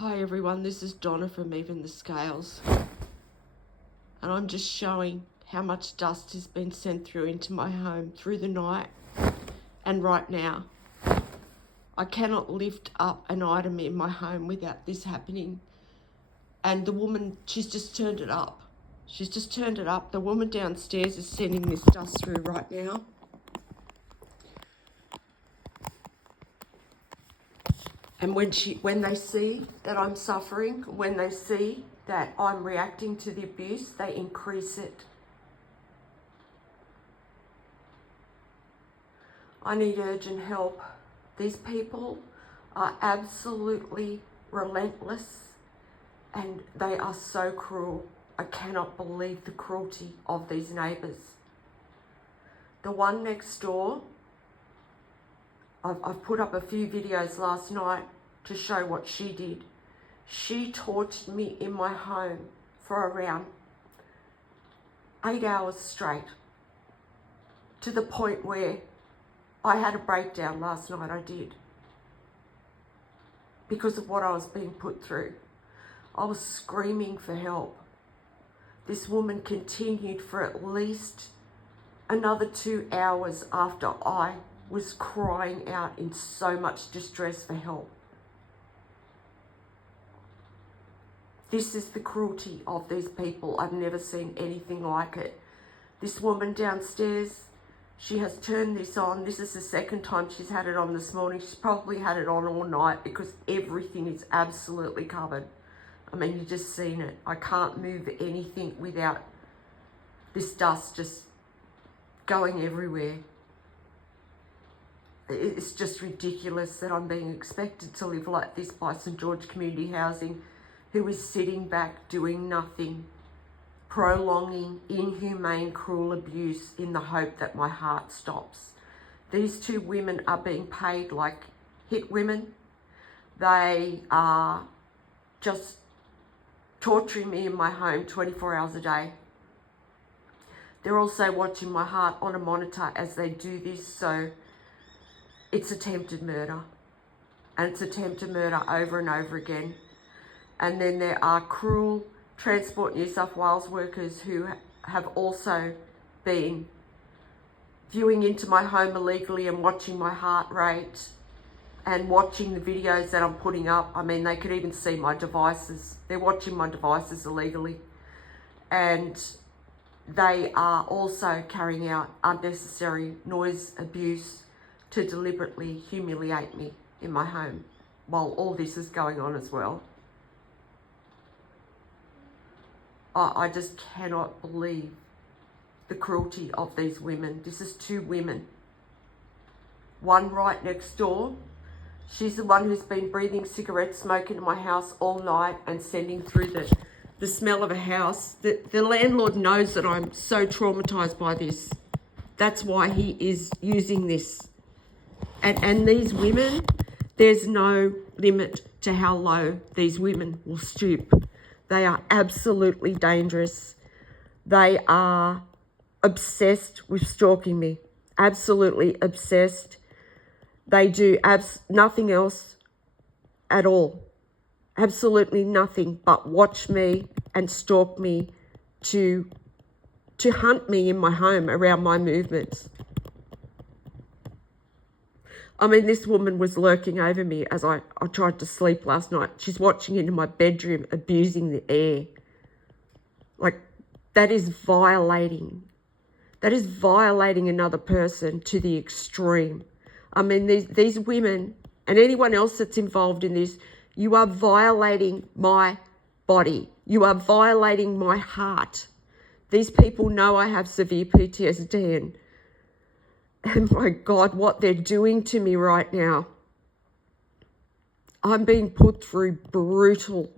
Hi everyone, this is Donna from Even the Scales, and I'm just showing how much dust has been sent through into my home through the night and right now. I cannot lift up an item in my home without this happening. And the woman, she's just turned it up. She's just turned it up. The woman downstairs is sending this dust through right now. And when they see that I'm suffering, when they see that I'm reacting to the abuse, they increase it. I need urgent help. These people are absolutely relentless and they are so cruel. I cannot believe the cruelty of these neighbours. The one next door, I've put up a few videos last night to show what she did. She tortured me in my home for around 8 hours straight, to the point where I had a breakdown last night. I did, because of what I was being put through. I was screaming for help. This woman continued for at least another 2 hours after I was crying out in so much distress for help. This is the cruelty of these people. I've never seen anything like it. This woman downstairs, she has turned this on. This is the second time she's had it on this morning. She's probably had it on all night because everything is absolutely covered. I mean, you've just seen it. I can't move anything without this dust just going everywhere. It's just ridiculous that I'm being expected to live like this by St George Community Housing, who is sitting back doing nothing, prolonging inhumane, cruel abuse in the hope that my heart stops. These two women are being paid like hit women. They are just torturing me in my home 24 hours a day. They're also watching my heart on a monitor as they do this, so it's attempted murder. And it's attempted murder over and over again. And then there are cruel Transport New South Wales workers who have also been viewing into my home illegally and watching my heart rate and watching the videos that I'm putting up. I mean, they could even see my devices. They're watching my devices illegally. And they are also carrying out unnecessary noise abuse to deliberately humiliate me in my home while all this is going on as well. I just cannot believe the cruelty of these women. This is two women. One right next door. She's the one who's been breathing cigarette smoke into my house all night and sending through the smell of a house. The landlord knows that I'm so traumatised by this. That's why he is using this. And these women, there's no limit to how low these women will stoop. They are absolutely dangerous. They are obsessed with stalking me. Absolutely obsessed. They do nothing else at all. Absolutely nothing but watch me and stalk me to hunt me in my home around my movements. I mean, this woman was lurking over me as I tried to sleep last night. She's watching into my bedroom, abusing the air. Like, that is violating. That is violating another person to the extreme. I mean, these women and anyone else that's involved in this, you are violating my body. You are violating my heart. These people know I have severe PTSD and my God, what they're doing to me right now. I'm being put through brutal,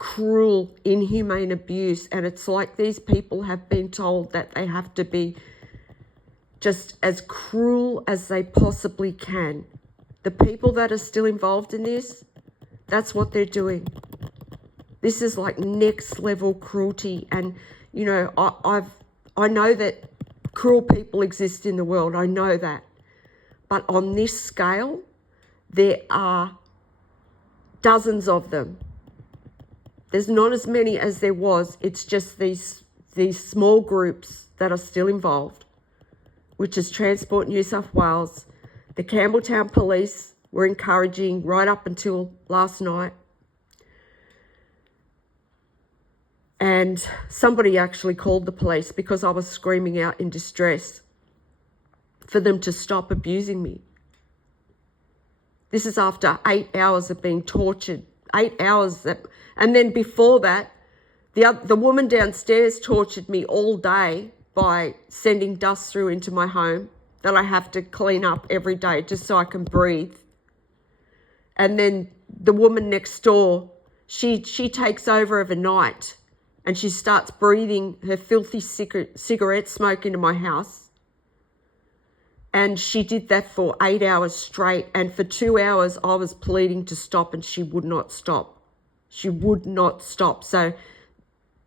cruel, inhumane abuse. And it's like these people have been told that they have to be just as cruel as they possibly can. The people that are still involved in this, that's what they're doing. This is like next level cruelty. And, you know, I know that cruel people exist in the world. I know that. But on this scale, there are dozens of them. There's not as many as there was. It's just these small groups that are still involved, which is Transport New South Wales. The Campbelltown Police were encouraging right up until last night. And somebody actually called the police because I was screaming out in distress for them to stop abusing me. This is after 8 hours of being tortured. 8 hours. And then before that, the woman downstairs tortured me all day by sending dust through into my home that I have to clean up every day just so I can breathe. And then the woman next door, she takes over overnight and she starts breathing her filthy cigarette smoke into my house. And she did that for 8 hours straight. And for 2 hours, I was pleading to stop and she would not stop. She would not stop. So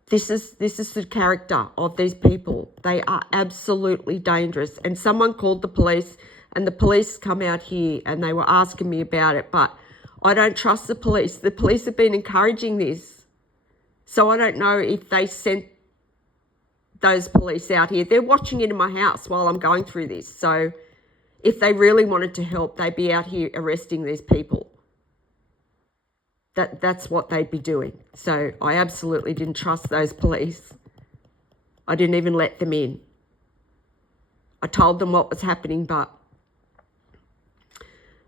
this is the character of these people. They are absolutely dangerous. And someone called the police and the police come out here and they were asking me about it. But I don't trust the police. The police have been encouraging this. So I don't know if they sent those police out here. They're watching into my house while I'm going through this. So if they really wanted to help, they'd be out here arresting these people. That's what they'd be doing. So I absolutely didn't trust those police. I didn't even let them in. I told them what was happening, but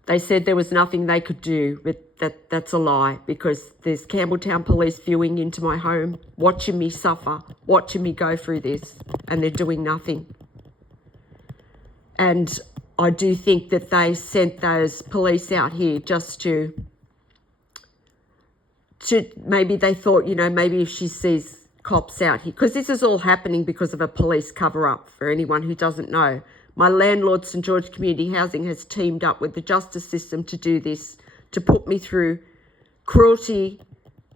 they said there was nothing they could do, but that's a lie because there's Campbelltown Police viewing into my home, watching me suffer, watching me go through this, and they're doing nothing. And I do think that they sent those police out here just to maybe they thought, maybe if she sees cops out here, because this is all happening because of a police cover-up, for anyone who doesn't know. My landlord, St George Community Housing, has teamed up with the justice system to do this, to put me through cruelty,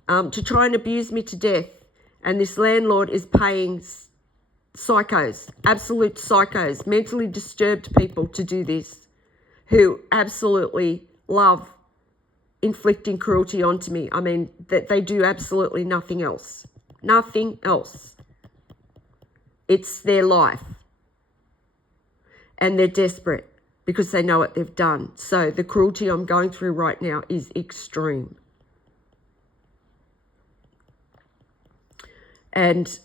to try and abuse me to death. And this landlord is paying psychos, absolute psychos, mentally disturbed people to do this, who absolutely love inflicting cruelty onto me. I mean, that they do absolutely nothing else. Nothing else. It's their life. And they're desperate because they know what they've done. So the cruelty I'm going through right now is extreme. And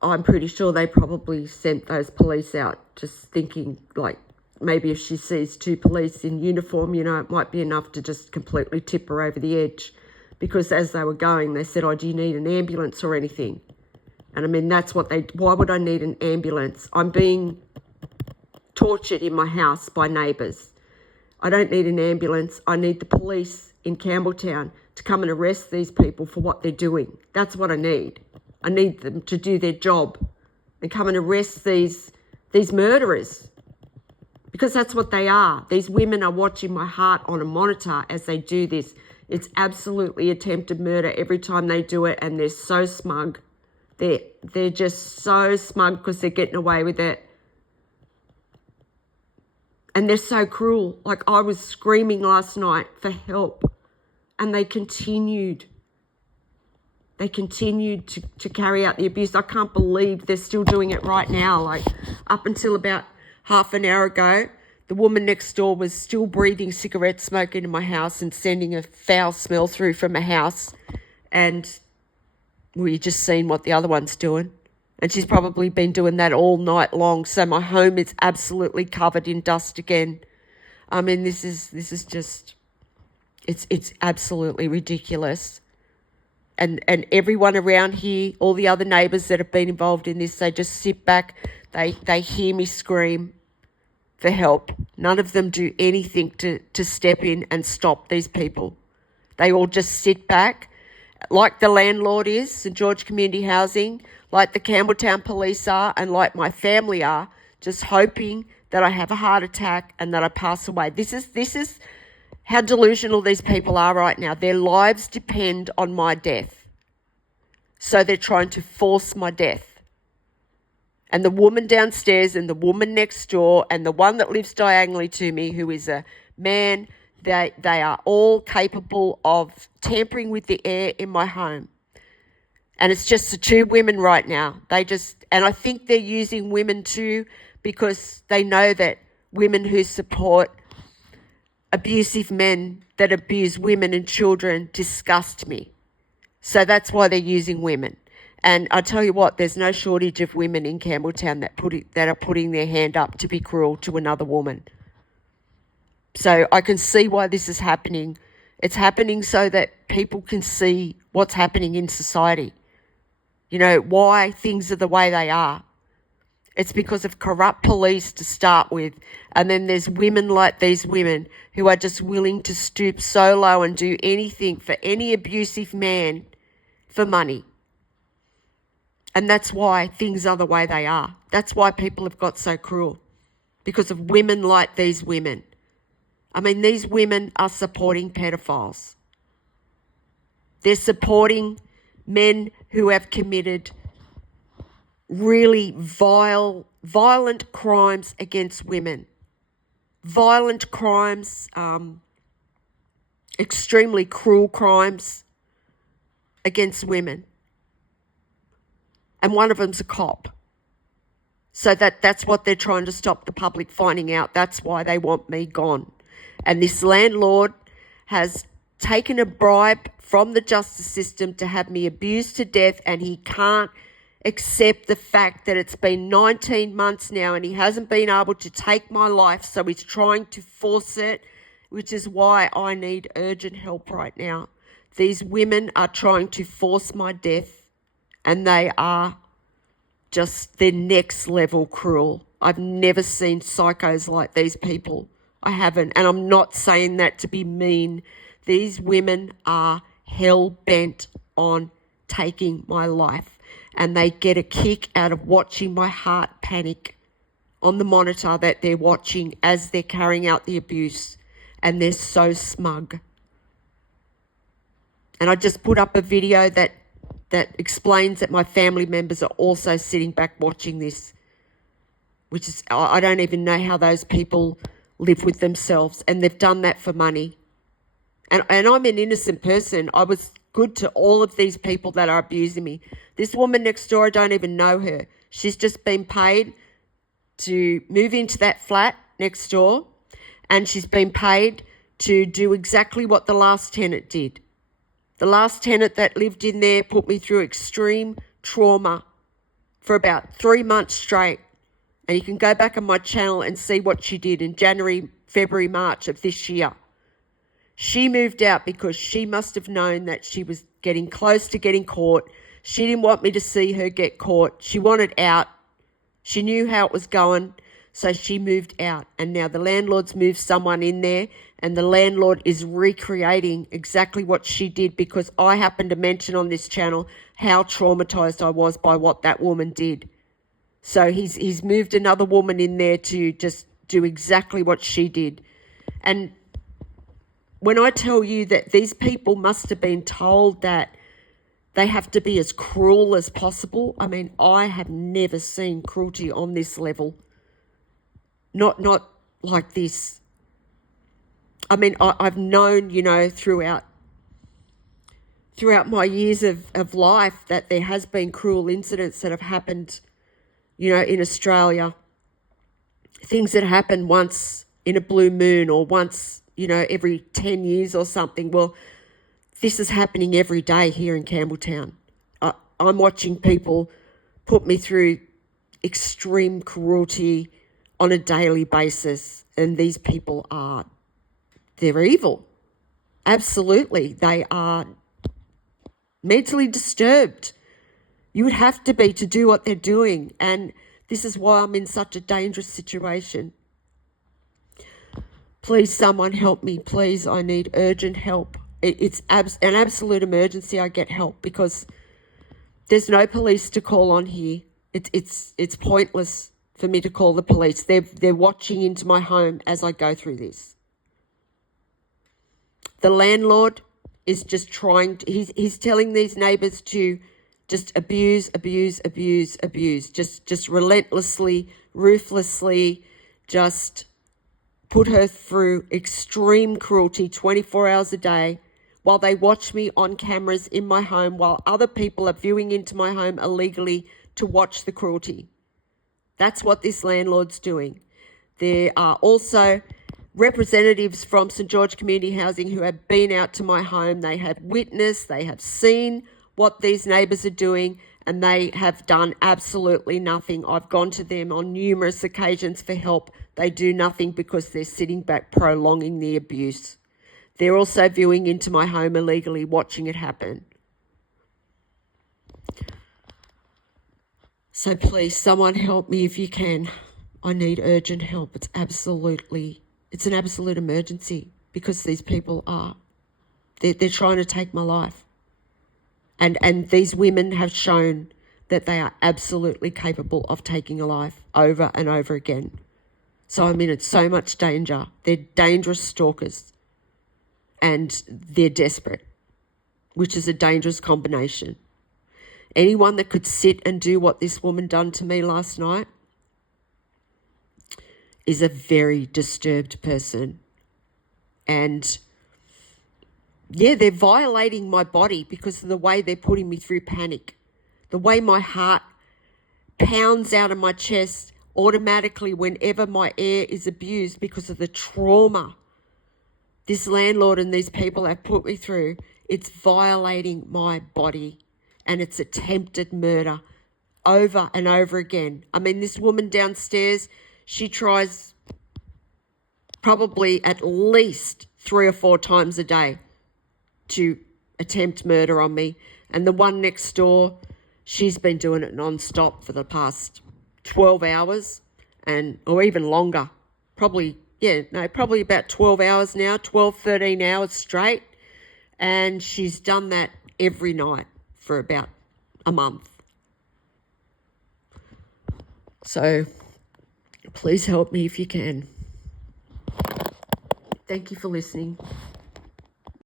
I'm pretty sure they probably sent those police out just thinking, like, maybe if she sees two police in uniform, it might be enough to just completely tip her over the edge. Because as they were going, they said, do you need an ambulance or anything? And I mean, why would I need an ambulance? I'm being tortured in my house by neighbours. I don't need an ambulance. I need the police in Campbelltown to come and arrest these people for what they're doing. That's what I need. I need them to do their job and come and arrest these murderers. Because that's what they are. These women are watching my heart on a monitor as they do this. It's absolutely attempted murder every time they do it, and they're so smug. They're just so smug because they're getting away with it. And they're so cruel. Like, I was screaming last night for help, and they continued. They continued to carry out the abuse. I can't believe they're still doing it right now. Like, up until about half an hour ago, the woman next door was still breathing cigarette smoke into my house and sending a foul smell through from my house. And you just seen what the other one's doing. And she's probably been doing that all night long. So my home is absolutely covered in dust again. I mean, this is just, it's absolutely ridiculous. And everyone around here, all the other neighbours that have been involved in this, they just sit back. They hear me scream for help. None of them do anything to step in and stop these people. They all just sit back, like the landlord is, St George Community Housing, like the Campbelltown Police are, and like my family are, just hoping that I have a heart attack and that I pass away. This is how delusional these people are right now. Their lives depend on my death. So they're trying to force my death. And the woman downstairs and the woman next door and the one that lives diagonally to me, who is a man They are all capable of tampering with the air in my home. And it's just the two women right now. And I think they're using women too, because they know that women who support abusive men that abuse women and children disgust me. So that's why they're using women. And I tell you what, there's no shortage of women in Campbelltown that are putting their hand up to be cruel to another woman. So I can see why this is happening. It's happening so that people can see what's happening in society. You know, why things are the way they are. It's because of corrupt police to start with. And then there's women like these women who are just willing to stoop so low and do anything for any abusive man for money. And that's why things are the way they are. That's why people have got so cruel. Because of women like these women. I mean, these women are supporting pedophiles. They're supporting men who have committed really violent crimes against women. Violent crimes, extremely cruel crimes against women. And one of them's a cop. So that's what they're trying to stop the public finding out. That's why they want me gone. And this landlord has taken a bribe from the justice system to have me abused to death, and he can't accept the fact that it's been 19 months now and he hasn't been able to take my life, so he's trying to force it, which is why I need urgent help right now. These women are trying to force my death, and they are just the next level cruel. I've never seen psychos like these people. I haven't. And I'm not saying that to be mean. These women are hell-bent on taking my life. And they get a kick out of watching my heart panic on the monitor that they're watching as they're carrying out the abuse. And they're so smug. And I just put up a video that explains that my family members are also sitting back watching this, which is, I don't even know how those people live with themselves, and they've done that for money. And I'm an innocent person. I was good to all of these people that are abusing me. This woman next door, I don't even know her. She's just been paid to move into that flat next door, and she's been paid to do exactly what the last tenant did. The last tenant that lived in there put me through extreme trauma for about 3 months straight. And you can go back on my channel and see what she did in January, February, March of this year. She moved out because she must have known that she was getting close to getting caught. She didn't want me to see her get caught. She wanted out. She knew how it was going, so she moved out. And now the landlord's moved someone in there, and the landlord is recreating exactly what she did, because I happened to mention on this channel how traumatized I was by what that woman did. So he's moved another woman in there to just do exactly what she did. And when I tell you that these people must have been told that they have to be as cruel as possible, I mean, I have never seen cruelty on this level. Not like this. I mean, I've known, you know, throughout my years of life that there has been cruel incidents that have happened, you know, in Australia. Things that happen once in a blue moon, or once, you know, every 10 years or something. Well, this is happening every day here in Campbelltown. I'm watching people put me through extreme cruelty on a daily basis. And these people they're evil. Absolutely. They are mentally disturbed. You would have to be to do what they're doing. And this is why I'm in such a dangerous situation. Please, someone help me. Please, I need urgent help. It's an absolute emergency I get help, because there's no police to call on here. It's pointless for me to call the police. They're watching into my home as I go through this. The landlord is just trying to, he's telling these neighbours to just abuse, just relentlessly, ruthlessly, just put her through extreme cruelty 24 hours a day while they watch me on cameras in my home while other people are viewing into my home illegally to watch the cruelty. That's what this landlord's doing. There are also representatives from St. George Community Housing who have been out to my home. They have witnessed, they have seen what these neighbours are doing, and they have done absolutely nothing. I've gone to them on numerous occasions for help. They do nothing because they're sitting back prolonging the abuse. They're also viewing into my home illegally, watching it happen. So please, someone help me if you can. I need urgent help. It's an absolute emergency because these people they're trying to take my life. And these women have shown that they are absolutely capable of taking a life over and over again. So I'm in so much danger. They're dangerous stalkers and they're desperate, which is a dangerous combination. Anyone that could sit and do what this woman done to me last night is a very disturbed person. And yeah, they're violating my body because of the way they're putting me through panic. The way my heart pounds out of my chest automatically whenever my air is abused because of the trauma this landlord and these people have put me through. It's violating my body and it's attempted murder over and over again. I mean, this woman downstairs, she tries probably at least 3 or 4 times a day to attempt murder on me. And the one next door, she's been doing it non-stop for the past 12 hours or even longer. Probably about 12 hours now, 12, 13 hours straight. And she's done that every night for about a month. So please help me if you can. Thank you for listening.